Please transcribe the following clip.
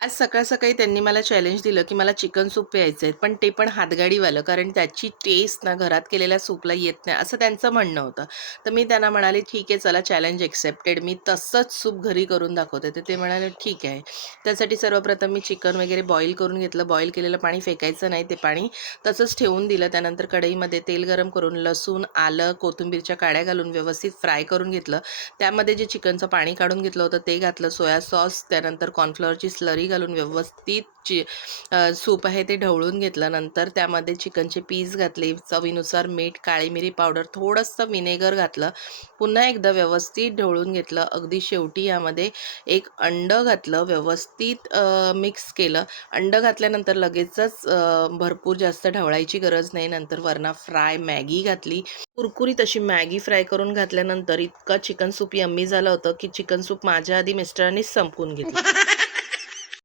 आज सकाळ-सकाळी त्यांनी मला चॅलेंज दिलं, की मला चिकन सूप प्यायचं आहे. पण ते पण हातगाडीवालं, कारण त्याची टेस्ट ना घरात केलेल्या सूपला येत नाही, असं त्यांचं म्हणणं होतं. तर मी त्यांना म्हणाले, "ठीक आहे, चला चॅलेंज एक्सेप्टेड. मी तसंच सूप घरी करून दाखवते." तर ते म्हणाले, "ठीक आहे." त्यासाठी सर्वप्रथम मी चिकन वगैरे बॉईल करून घेतलं. बॉईल केलेलं पाणी फेकायचं नाही, ते पाणी तसंच ठेवून दिलं. त्यानंतर कढईमध्ये तेल गरम करून लसूण, आलं, कोथिंबीरच्या काड्या घालून व्यवस्थित फ्राय करून घेतलं. त्यामध्ये जे चिकनचं पाणी काढून घेतलं होतं ते घातलं, सोया सॉस, त्यानंतर कॉर्नफ्लॉवरची स्लरी घालून व्यवस्थित सूप आहे ते ढवळून घेतलं. नंतर त्यामध्ये चिकनचे पीस घातले, चवीनुसार मीठ, काळी मिरी पावडर, थोडंसं व्हिनेगर घातलं. पुन्हा एकदा व्यवस्थित ढवळून घेतलं. अगदी शेवटी यामध्ये एक अंडं घातलं, व्यवस्थित मिक्स केलं. अंडं घातल्यानंतर लगेचच भरपूर जास्त ढवळायची गरज नाही. नंतर वरनं फ्राय मॅगी घातली. कुरकुरीत अशी मॅगी फ्राय करून घातल्यानंतर इतका चिकन सूप यम्मी झालं होतं, की चिकन सूप माझ्या आधी मिस्टरांनीच संपवून घेतलं.